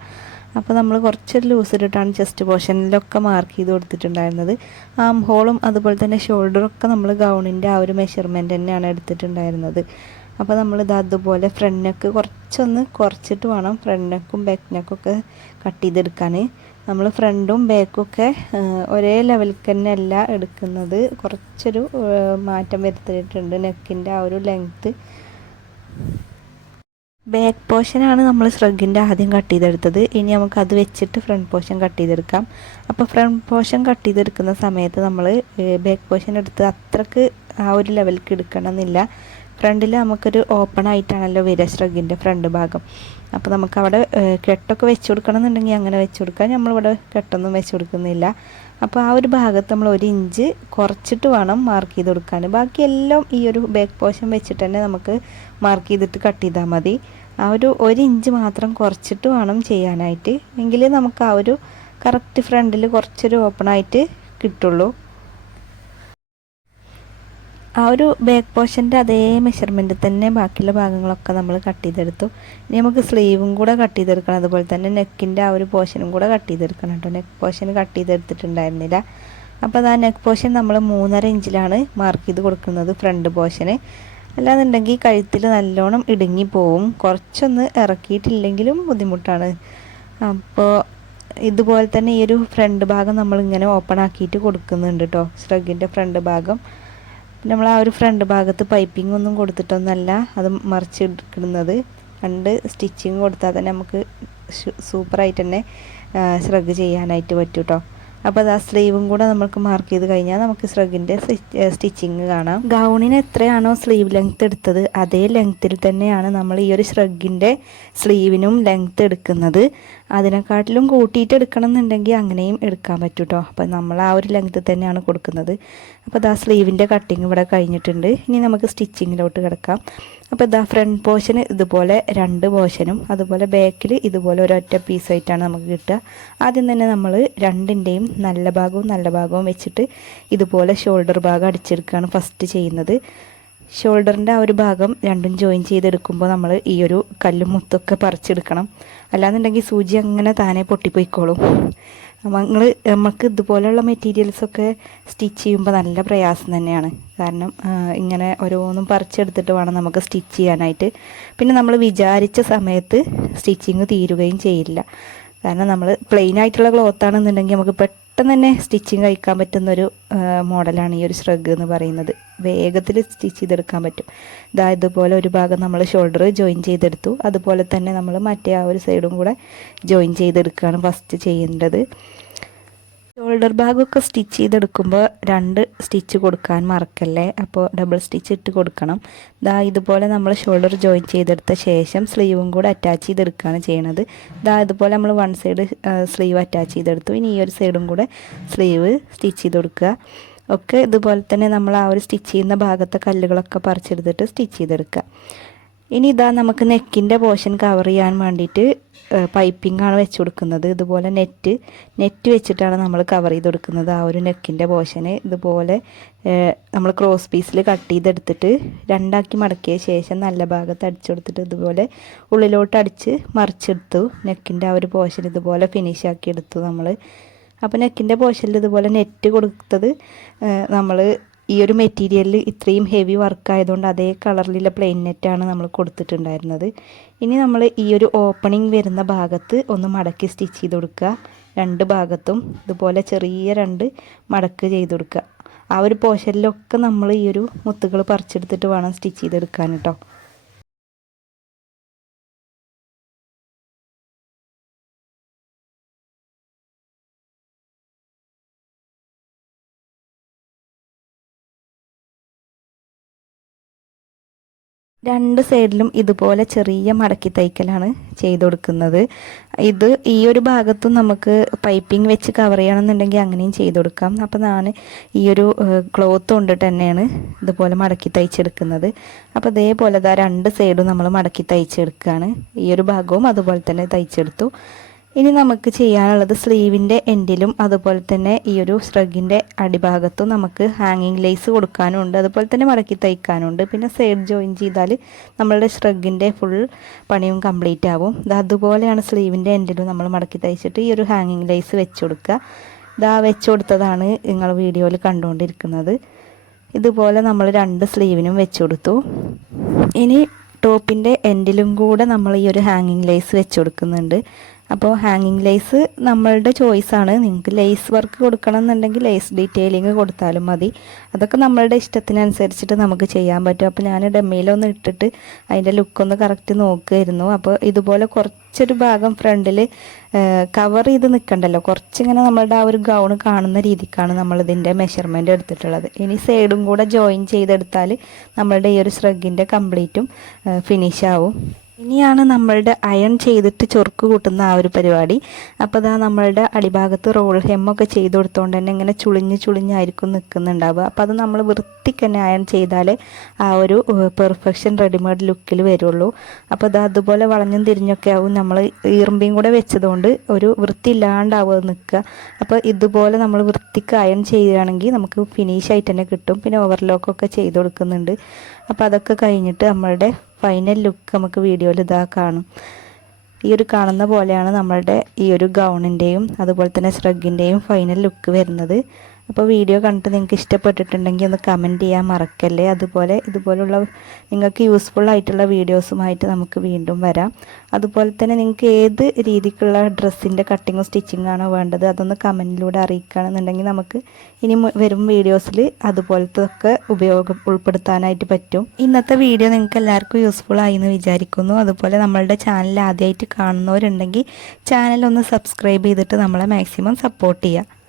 അപ്പോൾ നമ്മൾ കുറച്ചൊരു ലൂസിലിട്ടാണ് ചെസ്റ്റ് പോർഷനിലൊക്കെ മാർക്ക് ചെയ്ത് കൊടുത്തിട്ടുണ്ടായിരുന്നത്. ആം ഹോളും അതുപോലെ തന്നെ ഷോൾഡറൊക്കെ നമ്മൾ ഗൗണിൻ്റെ ആ ഒരു മെഷർമെൻറ്റ് തന്നെയാണ് എടുത്തിട്ടുണ്ടായിരുന്നത്. അപ്പോൾ നമ്മളിത് അതുപോലെ ഫ്രണ്ട് നെക്ക് കുറച്ചൊന്ന് കുറച്ചിട്ട് വേണം ഫ്രണ്ട് നെക്കും ബാക്ക് നെക്കൊക്കെ കട്ട് ചെയ്തെടുക്കാൻ. നമ്മൾ ഫ്രണ്ടും ബാക്കൊക്കെ ഒരേ ലെവലിൽ തന്നെ അല്ല എടുക്കുന്നത്, കുറച്ചൊരു മാറ്റം വരുത്തിയിട്ടുണ്ട് നെക്കിൻ്റെ ആ ഒരു ലെങ്ത്ത്. ബാക്ക് പോർഷനാണ് നമ്മൾ ശ്രഗിൻ്റെ ആദ്യം കട്ട് ചെയ്തെടുത്തത്. ഇനി നമുക്ക് അത് വെച്ചിട്ട് ഫ്രണ്ട് പോർഷൻ കട്ട് ചെയ്തെടുക്കാം. അപ്പോൾ ഫ്രണ്ട് പോർഷൻ കട്ട് ചെയ്തെടുക്കുന്ന സമയത്ത് നമ്മൾ ബാക്ക് പോർഷൻ എടുത്ത് അത്രക്ക് ആ ഒരു ലെവലിലേക്ക് എടുക്കണമെന്നില്ല. ഫ്രണ്ടിൽ നമുക്കൊരു ഓപ്പൺ ആയിട്ടാണല്ലോ വരിക ശ്രഗിൻ്റെ ഫ്രണ്ട് ഭാഗം. അപ്പോൾ നമുക്കവിടെ കെട്ടൊക്കെ വെച്ച് കൊടുക്കണമെന്നുണ്ടെങ്കിൽ അങ്ങനെ വെച്ച് കൊടുക്കാം. നമ്മളിവിടെ കെട്ടൊന്നും വെച്ച് കൊടുക്കുന്നില്ല. അപ്പോൾ ആ ഒരു ഭാഗത്ത് നമ്മൾ 1 ഇഞ്ച് കുറച്ചിട്ട് വേണം മാർക്ക് ചെയ്ത് കൊടുക്കാൻ. ബാക്കിയെല്ലാം ഈ ഒരു ബാക്ക് പോർഷൻ വെച്ചിട്ട് തന്നെ നമുക്ക് മാർക്ക് ചെയ്തിട്ട് കട്ട് ചെയ്താൽ മതി. ആ ഒരു 1 ഇഞ്ച് മാത്രം കുറച്ചിട്ട് വേണം ചെയ്യാനായിട്ട്, എങ്കിലേ നമുക്ക് ആ ഒരു കറക്റ്റ് ഫ്രണ്ടിൽ കുറച്ചൊരു ഓപ്പൺ ആയിട്ട് കിട്ടുള്ളൂ. ആ ഒരു ബാക്ക് പോർഷൻ്റെ അതേ മെഷർമെൻറ്റിൽ തന്നെ ബാക്കിയുള്ള ഭാഗങ്ങളൊക്കെ നമ്മൾ കട്ട് ചെയ്തെടുത്തു. ഇനി നമുക്ക് സ്ലീവും കൂടെ കട്ട് ചെയ്തെടുക്കണം, അതുപോലെ തന്നെ നെക്കിൻ്റെ ആ ഒരു പോർഷനും കൂടെ കട്ട് ചെയ്തെടുക്കണം കേട്ടോ. നെക്ക് പോർഷൻ കട്ട് ചെയ്തെടുത്തിട്ടുണ്ടായിരുന്നില്ല. അപ്പോൾ അത് ആ നെക്ക് പോർഷൻ നമ്മൾ 3.5 ഇഞ്ചിലാണ് മാർക്ക് ചെയ്ത് കൊടുക്കുന്നത് ഫ്രണ്ട് പോർഷന്. അല്ലാന്നുണ്ടെങ്കിൽ കഴുത്തിൽ നല്ലോണം ഇടുങ്ങി പോവും, കുറച്ചൊന്ന് ഇറക്കിയിട്ടില്ലെങ്കിലും ബുദ്ധിമുട്ടാണ്. അപ്പോൾ ഇതുപോലെ തന്നെ ഈ ഒരു ഫ്രണ്ട് ഭാഗം നമ്മളിങ്ങനെ ഓപ്പൺ ആക്കിയിട്ട് കൊടുക്കുന്നുണ്ട് കേട്ടോ, ശ്രഗിൻ്റെ ഫ്രണ്ട് ഭാഗം. നമ്മൾ ആ ഒരു ഫ്രണ്ട് ഭാഗത്ത് പൈപ്പിംഗ് ഒന്നും കൊടുത്തിട്ടൊന്നല്ല അത് മറിച്ചിടുന്നത്. 2 സ്റ്റിച്ചിങ് കൊടുത്താൽ തന്നെ നമുക്ക് സൂപ്പറായിട്ട് തന്നെ ശ്രഗ് ചെയ്യാനായിട്ട് പറ്റും കേട്ടോ. അപ്പോൾ അത് ആ സ്ലീവും കൂടെ നമുക്ക് മാർക്ക് ചെയ്ത് കഴിഞ്ഞാൽ നമുക്ക് ശ്രഗിൻ്റെ സ്റ്റിച്ചിങ് കാണാം. ഗൗണിന് എത്രയാണോ സ്ലീവ് ലെങ്ത്ത് എടുത്തത് അതേ ലെങ്ത്തിൽ തന്നെയാണ് നമ്മൾ ഈ ഒരു ശ്രഗിൻ്റെ സ്ലീവിനും ലെങ്ത്ത് എടുക്കുന്നത്. അതിനെക്കാട്ടിലും കൂട്ടിയിട്ട് എടുക്കണം എന്നുണ്ടെങ്കിൽ അങ്ങനെയും എടുക്കാൻ പറ്റും കേട്ടോ. അപ്പോൾ നമ്മൾ ആ ഒരു ലെങ്ത്ത് തന്നെയാണ് കൊടുക്കുന്നത്. അപ്പോൾ ഇതാ സ്ലീവിൻ്റെ കട്ടിങ് ഇവിടെ കഴിഞ്ഞിട്ടുണ്ട്. ഇനി നമുക്ക് സ്റ്റിച്ചിങ്ങിലോട്ട് കിടക്കാം. അപ്പോൾ ഇതാ ഫ്രണ്ട് പോർഷന് ഇതുപോലെ 2 പോർഷനും അതുപോലെ ബാക്കിൽ ഇതുപോലെ ഒരൊറ്റ പീസായിട്ടാണ് നമുക്ക് കിട്ടുക. ആദ്യം തന്നെ നമ്മൾ രണ്ടിൻ്റെയും നല്ല ഭാഗവും വെച്ചിട്ട് ഇതുപോലെ ഷോൾഡർ ഭാഗം അടിച്ചെടുക്കുകയാണ് ഫസ്റ്റ് ചെയ്യുന്നത്. ഷോൾഡറിൻ്റെ ആ ഒരു ഭാഗം രണ്ടും ജോയിൻ ചെയ്തെടുക്കുമ്പോൾ നമ്മൾ ഈ ഒരു കല്ലും മുത്തൊക്കെ പറിച്ചെടുക്കണം, അല്ലാന്നുണ്ടെങ്കിൽ സൂചി അങ്ങനെ താനെ പൊട്ടിപ്പോയിക്കോളും. നമുക്ക് ഇതുപോലെയുള്ള മെറ്റീരിയൽസൊക്കെ സ്റ്റിച്ച് ചെയ്യുമ്പോൾ നല്ല പ്രയാസം തന്നെയാണ്. കാരണം ഇങ്ങനെ ഓരോന്നും പറിച്ചെടുത്തിട്ട് വേണം നമുക്ക് സ്റ്റിച്ച് ചെയ്യാനായിട്ട്. പിന്നെ നമ്മൾ വിചാരിച്ച സമയത്ത് സ്റ്റിച്ചിങ് തീരുകയും ചെയ്യില്ല. കാരണം നമ്മൾ പ്ലെയിൻ ആയിട്ടുള്ള ക്ലോത്താണെന്നുണ്ടെങ്കിൽ നമുക്ക് പെട്ടെന്ന് തന്നെ സ്റ്റിച്ചിങ് കഴിക്കാൻ പറ്റുന്നൊരു മോഡലാണ് ഈ ഒരു ശ്രഗ് എന്ന് പറയുന്നത്. വേഗത്തിൽ സ്റ്റിച്ച് ചെയ്തെടുക്കാൻ പറ്റും. ഇതുപോലെ ഒരു ഭാഗം നമ്മൾ ഷോൾഡർ ജോയിൻ ചെയ്തെടുത്തു, അതുപോലെ തന്നെ നമ്മൾ മറ്റേ ആ ഒരു സൈഡും കൂടെ ജോയിൻ ചെയ്തെടുക്കുകയാണ് ഫസ്റ്റ് ചെയ്യേണ്ടത്. ഷോൾഡർ ഭാഗമൊക്കെ സ്റ്റിച്ച് ചെയ്തെടുക്കുമ്പോൾ 2 സ്റ്റിച്ച് കൊടുക്കാൻ മറക്കല്ലേ. അപ്പോൾ ഡബിൾ സ്റ്റിച്ച് ഇട്ട് കൊടുക്കണം. ഇതുപോലെ നമ്മൾ ഷോൾഡർ ജോയിൻ ചെയ്തെടുത്ത ശേഷം സ്ലീവും കൂടെ അറ്റാച്ച് ചെയ്തെടുക്കുകയാണ് ചെയ്യണത്. ഇതുപോലെ നമ്മൾ 1 സൈഡ് സ്ലീവ് അറ്റാച്ച് ചെയ്തെടുത്തു. ഇനി ഈ ഒരു സൈഡും കൂടെ സ്ലീവ് സ്റ്റിച്ച് ചെയ്ത് കൊടുക്കുക. ഒക്കെ ഇതുപോലെ തന്നെ നമ്മൾ ആ ഒരു സ്റ്റിച്ച് ചെയ്യുന്ന ഭാഗത്തെ കല്ലുകളൊക്കെ പറിച്ചെടുത്തിട്ട് സ്റ്റിച്ച് ചെയ്തെടുക്കുക. ഇനി നമുക്ക് നെക്കിൻ്റെ പോർഷൻ കവർ ചെയ്യാൻ വേണ്ടിയിട്ട് പൈപ്പിംഗാണ് വെച്ച് കൊടുക്കുന്നത്. ഇതുപോലെ നെറ്റ് വെച്ചിട്ടാണ് നമ്മൾ കവർ ചെയ്ത് കൊടുക്കുന്നത് ആ ഒരു നെക്കിൻ്റെ പോർഷന്. ഇതുപോലെ നമ്മൾ ക്രോസ് പീസിൽ കട്ട് ചെയ്തെടുത്തിട്ട് 2ആക്കി മടക്കിയ ശേഷം നല്ല ഭാഗത്ത് അടിച്ചു കൊടുത്തിട്ട് ഇതുപോലെ ഉള്ളിലോട്ട് അടിച്ച് മറിച്ചെടുത്തു. നെക്കിൻ്റെ ആ ഒരു പോർഷൻ ഇതുപോലെ ഫിനിഷ് ആക്കി എടുത്തു നമ്മൾ. അപ്പോൾ നെക്കിൻ്റെ പോർഷനിൽ ഇതുപോലെ നെറ്റ് കൊടുത്തത് നമ്മൾ ഈ ഒരു മെറ്റീരിയലിൽ ഇത്രയും ഹെവി വർക്ക് ആയതുകൊണ്ട് അതേ കളറിലുള്ള പ്ലെയിൻ നെറ്റാണ് നമ്മൾ കൊടുത്തിട്ടുണ്ടായിരുന്നത്. ഇനി നമ്മൾ ഈ ഒരു ഓപ്പണിംഗ് വരുന്ന ഭാഗത്ത് ഒന്ന് മടക്കി സ്റ്റിച്ച് ചെയ്ത് കൊടുക്കുക. 2 ഭാഗത്തും ഇതുപോലെ ചെറിയ 2 മടക്ക് ചെയ്ത് കൊടുക്കുക. ആ ഒരു പോർഷനിലൊക്കെ നമ്മൾ ഈ ഒരു മുത്തുകൾ പറിച്ചെടുത്തിട്ട് വേണം സ്റ്റിച്ച് ചെയ്തെടുക്കാൻ കേട്ടോ. രണ്ട് സൈഡിലും ഇതുപോലെ ചെറിയ മടക്കി തയ്ക്കലാണ് ചെയ്ത് കൊടുക്കുന്നത്. ഈ ഒരു ഭാഗത്തും നമുക്ക് പൈപ്പിംഗ് വെച്ച് കവർ ചെയ്യണമെന്നുണ്ടെങ്കിൽ അങ്ങനെയും ചെയ്ത് കൊടുക്കാം. അപ്പോൾ ഞാൻ ഈ ഒരു ക്ലോത്ത് കൊണ്ടിട്ട് തന്നെയാണ് ഇതുപോലെ മടക്കി തയ്ച്ചെടുക്കുന്നത്. അപ്പോൾ ഇതേപോലെ 2 സൈഡും നമ്മൾ മടക്കി തയ്ച്ചെടുക്കുകയാണ്. ഈ ഒരു ഭാഗവും അതുപോലെ തന്നെ തയ്ച്ചെടുത്തു. ഇനി നമുക്ക് ചെയ്യാനുള്ളത് സ്ലീവിൻ്റെ എൻഡിലും അതുപോലെ തന്നെ ഈ ഒരു സ്ട്രഗിൻ്റെ അടിഭാഗത്തും നമുക്ക് ഹാങ്ങിങ് ലേസ് കൊടുക്കാനുണ്ട്, അതുപോലെ തന്നെ മടക്കി തയ്ക്കാനുണ്ട്. പിന്നെ സൈഡ് ജോയിൻ ചെയ്താൽ നമ്മളുടെ സ്ട്രഗിൻ്റെ ഫുൾ പണിയും കംപ്ലീറ്റ് ആവും. അതുപോലെയാണ് സ്ലീവിൻ്റെ എൻഡിലും നമ്മൾ മടക്കി തയ്ച്ചിട്ട് ഈ ഒരു ഹാങ്ങിങ് ലേസ് വെച്ച് കൊടുക്കുക. വെച്ച് കൊടുത്തതാണ് നിങ്ങൾ വീഡിയോയിൽ കണ്ടുകൊണ്ടിരിക്കുന്നത്. ഇതുപോലെ നമ്മൾ 2 സ്ലീവിനും വെച്ച് കൊടുത്തു. ഇനി ടോപ്പിൻ്റെ എൻഡിലും കൂടെ നമ്മൾ ഈ ഒരു ഹാങ്ങിങ് ലേസ് വെച്ച് കൊടുക്കുന്നുണ്ട്. അപ്പോൾ ഹാങ്ങിങ് ലേസ് നമ്മളുടെ ചോയ്സാണ്. നിങ്ങൾക്ക് ലേസ് വർക്ക് കൊടുക്കണം എന്നുണ്ടെങ്കിൽ ലേസ് ഡീറ്റെയിലിങ് കൊടുത്താലും മതി. അതൊക്കെ നമ്മളുടെ ഇഷ്ടത്തിനനുസരിച്ചിട്ട് നമുക്ക് ചെയ്യാൻ പറ്റും. അപ്പോൾ ഞാൻ ഡമ്മിയിലൊന്ന് ഇട്ടിട്ട് അതിൻ്റെ ലുക്കൊന്ന് കറക്റ്റ് നോക്കുമായിരുന്നു. അപ്പോൾ ഇതുപോലെ കുറച്ചൊരു ഭാഗം ഫ്രണ്ടിൽ കവർ ചെയ്ത് നിൽക്കണ്ടല്ലോ, കുറച്ചിങ്ങനെ നമ്മളുടെ ആ ഒരു ഗൗൺ കാണുന്ന രീതിക്കാണ് നമ്മളിതിൻ്റെ മെഷർമെൻറ്റ് എടുത്തിട്ടുള്ളത്. ഇനി സൈഡും കൂടെ ജോയിൻ ചെയ്തെടുത്താൽ നമ്മളുടെ ഈ ഒരു സ്ട്രഗിൻ്റെ കംപ്ലീറ്റും ഫിനിഷ് ആവും. ഇനിയാണ് നമ്മളുടെ അയൺ ചെയ്തിട്ട് ചൊറുക്ക് കൂട്ടുന്ന ആ ഒരു പരിപാടി. അപ്പോൾ നമ്മളുടെ അടിഭാഗത്ത് റോൾ ഹെമ്മൊക്കെ ചെയ്ത് കൊടുത്തുകൊണ്ട് തന്നെ ഇങ്ങനെ ചുളിഞ്ഞായിരിക്കും നിൽക്കുന്നുണ്ടാവുക. അപ്പോൾ അത് നമ്മൾ വൃത്തിക്ക് തന്നെ അയൺ ചെയ്താലേ ആ ഒരു പെർഫെക്ഷൻ റെഡിമെയ്ഡ് ലുക്കിൽ വരുള്ളൂ. അപ്പോൾ അതുപോലെ വളഞ്ഞും തിരിഞ്ഞൊക്കെ ആവും. നമ്മൾ ഈർമ്പിയും കൂടെ വെച്ചതുകൊണ്ട് ഒരു വൃത്തി ഇല്ലാണ്ടാവുക നിൽക്കുക. അപ്പോൾ ഇതുപോലെ നമ്മൾ വൃത്തിക്ക് അയൺ ചെയ്യുകയാണെങ്കിൽ നമുക്ക് ഫിനിഷ് ആയിട്ട് തന്നെ കിട്ടും. പിന്നെ ഓവർലോക്കൊക്കെ ചെയ്ത് കൊടുക്കുന്നുണ്ട്. അപ്പോൾ അതൊക്കെ കഴിഞ്ഞിട്ട് നമ്മളുടെ ഫൈനൽ ലുക്ക് നമുക്ക് വീഡിയോയിൽ കാണും. ഈ ഒരു കാണുന്ന പോലെയാണ് നമ്മളുടെ ഈ ഒരു ഗൗണിൻ്റെയും അതുപോലെ തന്നെ സ്ട്രഗിൻ്റെയും ഫൈനൽ ലുക്ക് വരുന്നത്. അപ്പോൾ വീഡിയോ കണ്ടിട്ട് നിങ്ങൾക്ക് ഇഷ്ടപ്പെട്ടിട്ടുണ്ടെങ്കിൽ ഒന്ന് കമൻറ്റ് ചെയ്യാൻ മറക്കല്ലേ. അതുപോലെ ഇതുപോലുള്ള നിങ്ങൾക്ക് യൂസ്ഫുൾ ആയിട്ടുള്ള വീഡിയോസുമായിട്ട് നമുക്ക് വീണ്ടും വരാം. അതുപോലെ തന്നെ നിങ്ങൾക്ക് ഏത് രീതിക്കുള്ള ഡ്രസ്സിൻ്റെ കട്ടിങ്ങും സ്റ്റിച്ചിങ്ങും ആണോ വേണ്ടത് അതൊന്ന് കമൻറ്റിലൂടെ അറിയിക്കുകയാണെന്നുണ്ടെങ്കിൽ നമുക്ക് ഇനി വരും വീഡിയോസിൽ അതുപോലത്തെ ഉൾപ്പെടുത്താനായിട്ട് പറ്റും. ഇന്നത്തെ വീഡിയോ നിങ്ങൾക്ക് എല്ലാവർക്കും യൂസ്ഫുൾ ആയി എന്ന് വിചാരിക്കുന്നു. അതുപോലെ നമ്മളുടെ ചാനൽ ആദ്യമായിട്ട് കാണുന്നവരുണ്ടെങ്കിൽ ചാനൽ ഒന്ന് സബ്സ്ക്രൈബ് ചെയ്തിട്ട് നമ്മളെ മാക്സിമം സപ്പോർട്ട് ചെയ്യുക.